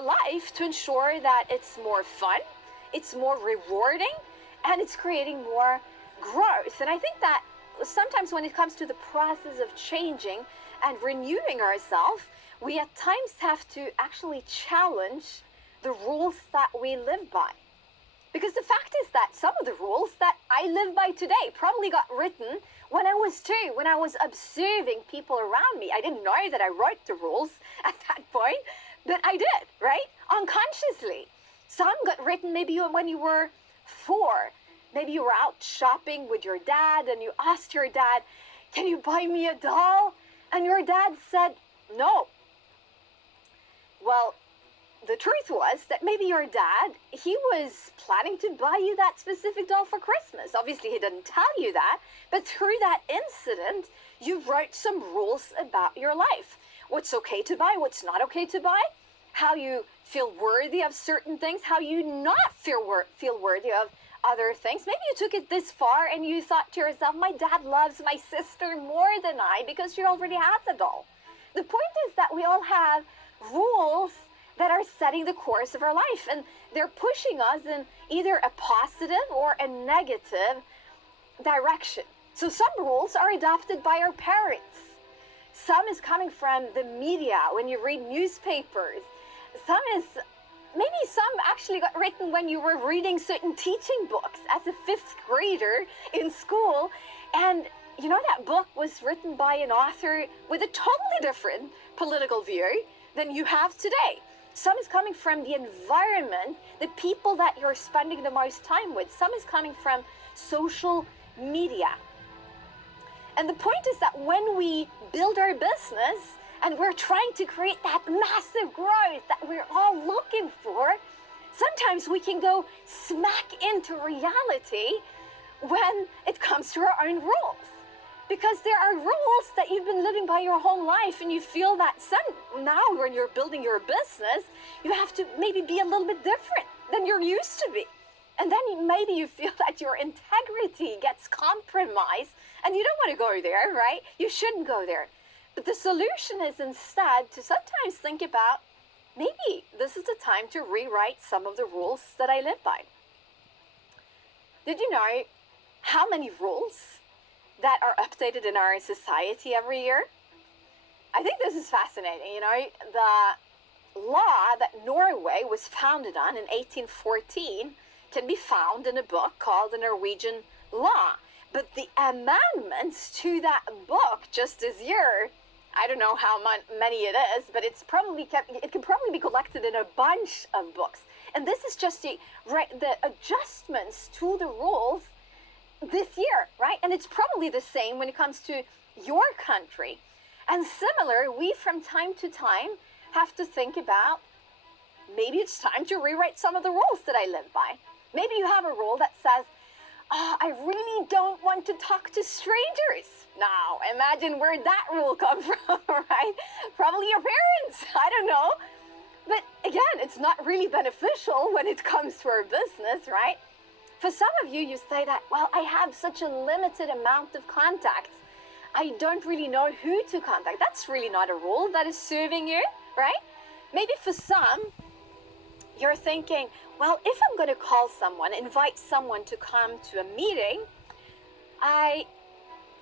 life to ensure that it's more fun, it's more rewarding, and it's creating more growth. And I think that sometimes when it comes to the process of changing and renewing ourselves, we at times have to actually challenge the rules that we live by. Because the fact is that some of the rules that I live by today probably got written when I was two, when I was observing people around me. I didn't know that I wrote the rules at that point, but I did, right? Unconsciously. Some got written maybe when you were 4. Maybe you were out shopping with your dad and you asked your dad, "Can you buy me a doll?" And your dad said, "No." Well, the truth was that maybe your dad, he was planning to buy you that specific doll for Christmas. Obviously, he didn't tell you that, but through that incident, you wrote some rules about your life. What's okay to buy, what's not okay to buy, how you feel worthy of certain things, how you not feel worthy of other things. Maybe you took it this far and you thought to yourself, "My dad loves my sister more than I because she already has a doll." The point is that we all have rules that are setting the course of our life, and they're pushing us in either a positive or a negative direction. So some rules are adopted by our parents. Some is coming from the media when you read newspapers. Some actually got written when you were reading certain teaching books as a 5th grader in school. And you know, that book was written by an author with a totally different political view than you have today. Some is coming from the environment, the people that you're spending the most time with. Some is coming from social media. And the point is that when we build our business and we're trying to create that massive growth that we're all looking for, sometimes we can go smack into reality when it comes to our own rules. Because there are rules that you've been living by your whole life, and you feel that now when you're building your business, you have to maybe be a little bit different than you're used to be. And then maybe you feel that your integrity gets compromised, and you don't want to go there, right? You shouldn't go there. But the solution is instead to sometimes think about, maybe this is the time to rewrite some of the rules that I live by. Did you know how many rules that are updated in our society every year? I think this is fascinating. You know, the law that Norway was founded on in 1814 can be found in a book called the Norwegian Law. But the amendments to that book just this year, I don't know how many it is, but it can probably be collected in a bunch of books. And this is just the adjustments to the rules this year, right? And it's probably the same when it comes to your country. And similar, we from time to time have to think about, maybe it's time to rewrite some of the rules that I live by. Maybe you have a rule that says, "Oh, I really don't want to talk to strangers." Now, imagine where that rule comes from, right? Probably your parents, I don't know. But again, it's not really beneficial when it comes to our business, right? For some of you, you say that, "Well, I have such a limited amount of contacts. I don't really know who to contact." That's really not a rule that is serving you, right? Maybe for some, you're thinking, "Well, if I'm going to call someone, invite someone to come to a meeting, I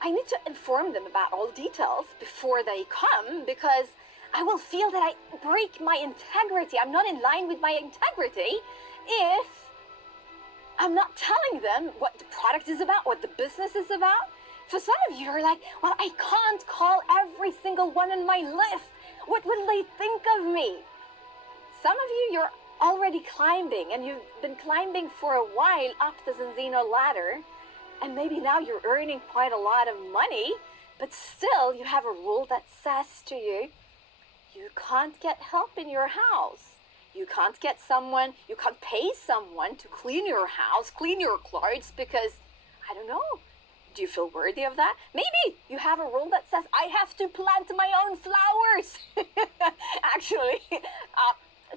need to inform them about all details before they come, because I will feel that I break my integrity. I'm not in line with my integrity if I'm not telling them what the product is about, what the business is about." For some of you are like, "Well, I can't call every single one on my list. What will they think of me?" Some of you, you're already climbing, and you've been climbing for a while up the Zinzino ladder, and maybe now you're earning quite a lot of money, but still you have a rule that says to you, you can't get help in your house. You can't pay someone to clean your house, clean your clothes, because, I don't know, do you feel worthy of that? Maybe you have a rule that says, "I have to plant my own flowers." Actually,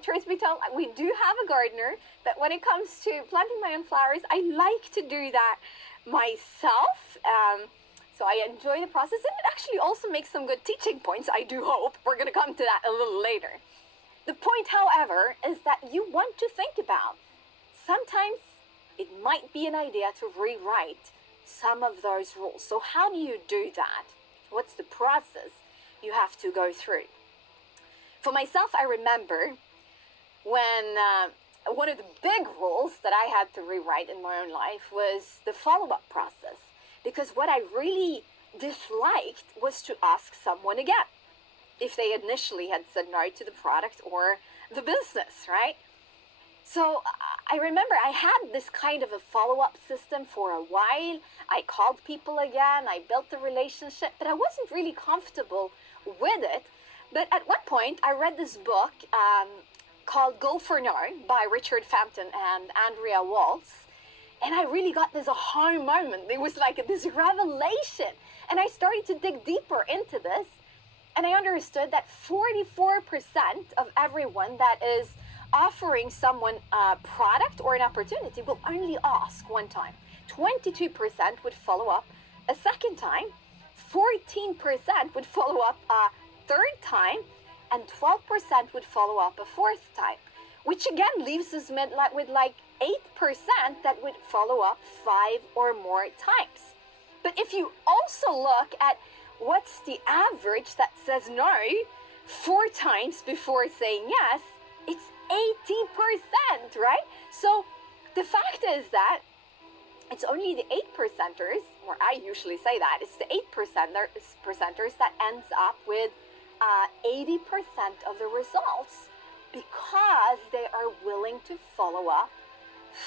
truth be told, we do have a gardener, but when it comes to planting my own flowers, I like to do that myself. So I enjoy the process, and it actually also makes some good teaching points, I do hope. We're going to come to that a little later. The point, however, is that you want to think about sometimes it might be an idea to rewrite some of those rules. So how do you do that? What's the process you have to go through? For myself, I remember when one of the big rules that I had to rewrite in my own life was the follow-up process. Because what I really disliked was to ask someone again if they initially had said no to the product or the business, right? So I remember I had this kind of a follow-up system for a while. I called people again, I built the relationship, but I wasn't really comfortable with it. But at one point, I read this book called Go for No by Richard Fenton and Andrea Waltz. And I really got this aha moment. It was like this revelation. And I started to dig deeper into this. And I understood that 44% of everyone that is offering someone a product or an opportunity will only ask one time. 22% would follow up a second time. 14% would follow up a third time. And 12% would follow up a fourth time. Which again leaves us with like 8% that would follow up 5 or more times. But if you also look at what's the average that says no 4 times before saying yes, it's 80%, right? So the fact is that it's only the 8%ers, or I usually say that, it's the 8%ers that ends up with 80% of the results because they are willing to follow up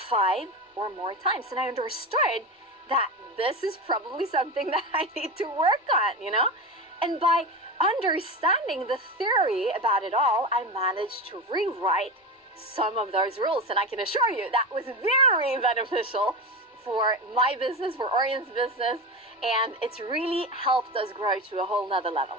5 or more times. And I understood that this is probably something that I need to work on, you know? And by understanding the theory about it all, I managed to rewrite some of those rules. And I can assure you that was very beneficial for my business, for Orion's business, and it's really helped us grow to a whole nother level.